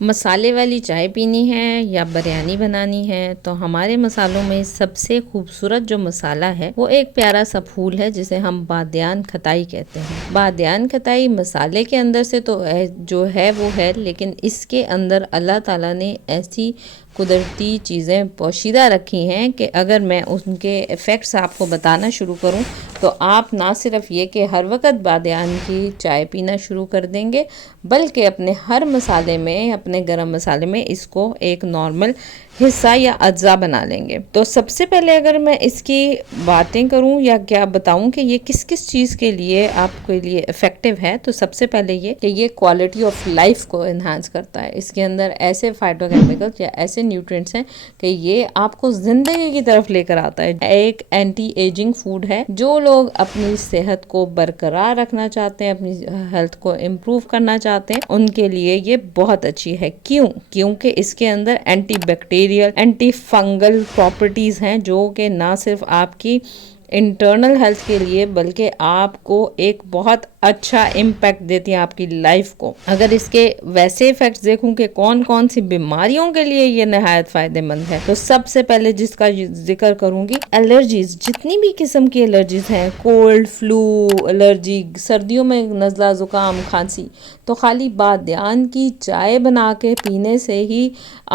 مسالے والی چائے پینی ہے یا بریانی بنانی ہے تو ہمارے مسالوں میں سب سے خوبصورت جو مسالہ ہے وہ ایک پیارا سا پھول ہے جسے ہم بادیان کھتائی کہتے ہیں۔ بادیان کھتائی مسالے کے اندر سے تو جو ہے وہ ہے، لیکن اس کے اندر اللہ تعالیٰ نے ایسی قدرتی چیزیں پوشیدہ رکھی ہیں کہ اگر میں ان کے ایفیکٹس آپ کو بتانا شروع کروں تو آپ نہ صرف یہ کہ ہر وقت بادیان کی چائے پینا شروع کر دیں گے، بلکہ اپنے ہر مسالے میں، اپنے گرم مسالے میں اس کو ایک نارمل حصہ یا اجزا بنا لیں گے۔ تو سب سے پہلے اگر میں اس کی باتیں کروں یا کیا بتاؤں کہ یہ کس کس چیز کے لیے آپ کے لیے افیکٹو ہے، تو سب سے پہلے یہ کہ یہ کوالٹی آف لائف کو انہانس کرتا ہے۔ اس کے اندر ایسے فائٹو کیمیکلز یا ایسے نیوٹرینٹس ہیں کہ یہ آپ کو زندگی کی طرف لے کر آتا ہے۔ ایک اینٹی ایجنگ فوڈ ہے۔ جو لوگ اپنی صحت کو برقرار رکھنا چاہتے ہیں، اپنی ہیلتھ کو امپروو کرنا چاہتے ہیں، ان کے لیے یہ بہت اچھی ہے۔ کیونکہ اس کے اندر antibacterial, antifungal properties ہیں جو کہ نہ صرف آپ کی انٹرنل ہیلتھ کے لیے بلکہ آپ کو ایک بہت اچھا امپیکٹ دیتی ہیں آپ کی لائف کو۔ اگر اس کے ویسے ایفیکٹس دیکھوں کہ کون کون سی بیماریوں کے لیے یہ نہایت فائدہ مند ہے، تو سب سے پہلے جس کا ذکر کروں گی، الرجیز، جتنی بھی قسم کی الرجیز ہیں، کولڈ، فلو الرجی، سردیوں میں نزلہ، زکام، کھانسی، تو خالی بادیان کی چائے بنا کے پینے سے ہی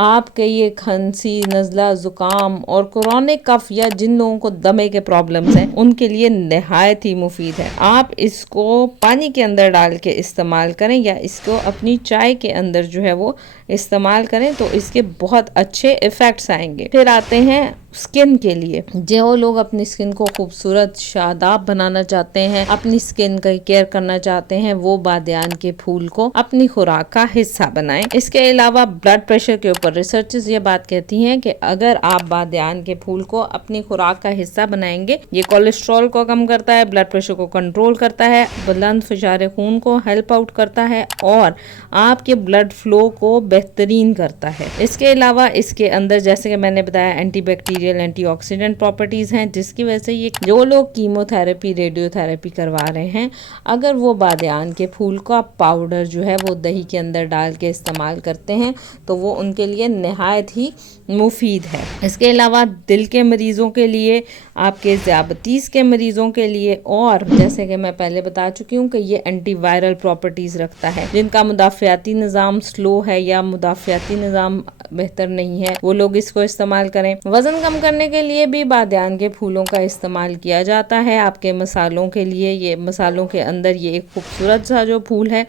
آپ کے یہ کھانسی، نزلہ، زکام اور کرونک کف یا جن لوگوں کو دمے کے پرابلمز ہیں ان کے لیے نہایت ہی مفید ہے۔ آپ اس کو پانی کے اندر ڈال کے استعمال کریں یا اس کو اپنی چائے کے اندر جو ہے وہ استعمال کریں تو اس کے بہت اچھے ایفیکٹس آئیں گے۔ پھر آتے ہیں سکن کے لیے۔ جو لوگ اپنی سکن کو خوبصورت، شاداب بنانا چاہتے ہیں، اپنی سکن کا کیئر کرنا چاہتے ہیں، وہ بادیان کے پھول کو اپنی خوراک کا حصہ بنائیں۔ اس کے علاوہ بلڈ پریشر کے اوپر ریسرچز یہ بات کہتی ہیں کہ اگر آپ بادیان کے پھول کو اپنی خوراک کا حصہ بنائیں گے، یہ کولیسٹرول کو کم کرتا ہے، بلڈ پریشر کو کنٹرول کرتا ہے، بلند فشار خون کو ہیلپ آؤٹ کرتا ہے اور آپ کے بلڈ فلو کو بہترین کرتا ہے۔ اس کے علاوہ اس کے اندر جیسے کہ میں نے بتایا antibacterial, antioxidant properties ہیں، جس کی وجہ سے یہ جو لوگ کیمو تھراپی، ریڈیو تھراپی کروا رہے ہیں، اگر وہ بادیان کے پھول کا پاؤڈر جو ہے وہ دہی کے اندر ڈال کے استعمال کرتے ہیں تو وہ ان کے لیے نہایت ہی مفید ہے۔ اس کے علاوہ دل کے مریضوں کے لیے، آپ کے ذیابیطس کے مریضوں کے لیے، اور جیسے کہ میں پہلے بتا چکی ہوں کہ یہ اینٹی وائرل پراپرٹیز رکھتا ہے، جن کا مدافعتی نظام سلو ہے یا مدافعتی نظام بہتر نہیں ہے، وہ لوگ اس کو استعمال کریں۔ وزن کم کرنے کے لیے بھی بادیان کے پھولوں کا استعمال کیا جاتا ہے۔ آپ کے مسالوں کے لیے، یہ مسالوں کے اندر یہ ایک خوبصورت سا جو پھول ہے،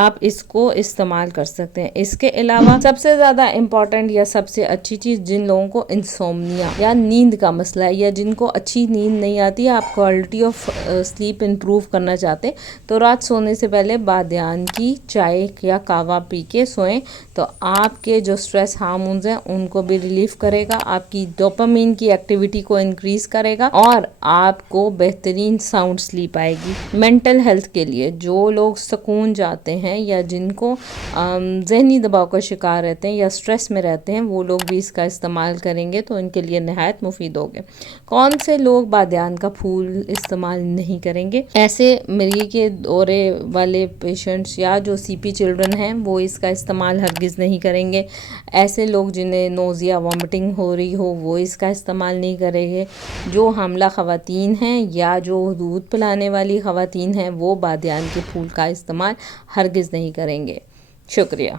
آپ اس کو استعمال کر سکتے ہیں۔ اس کے علاوہ سب سے زیادہ امپورٹنٹ یا سب سے اچھی چیز، جن لوگوں کو انسومنیا یا نیند کا مسئلہ ہے یا جن کو اچھی نیند نہیں آتی، آپ کوالٹی آف سلیپ امپروو کرنا چاہتے ہیں، تو رات سونے سے پہلے بادیان کی چائے یا کہوہ پی کے سوئیں تو آپ کے جو سٹریس ہارمونز ہیں ان کو بھی ریلیف کرے گا، آپ کی ڈوپامین کی ایکٹیویٹی کو انکریز کرے گا اور آپ کو بہترین ساؤنڈ سلیپ آئے گی۔ مینٹل ہیلتھ کے لیے جو لوگ سکون چاہتے ہیں یا جن کو ذہنی دباؤ کا شکار رہتے ہیں یا سٹریس میں رہتے ہیں، وہ لوگ بھی اس کا استعمال کریں گے تو ان کے لیے نہایت مفید ہوگا۔ کون سے لوگ بادیان کا پھول استعمال نہیں کریں گے؟ ایسے مری کے دورے والے پیشنٹس یا جو سی پی چلڈرن ہیں وہ اس کا استعمال ہرگز نہیں کریں گے۔ ایسے لوگ جنہیں نوزیا، وامٹنگ ہو رہی ہو، وہ اس کا استعمال نہیں کریں گے۔ جو حاملہ خواتین ہیں یا جو دودھ پلانے والی خواتین ہیں وہ بادیان کے پھول کا استعمال ہرگز نہیں کریں گے۔ شکریہ۔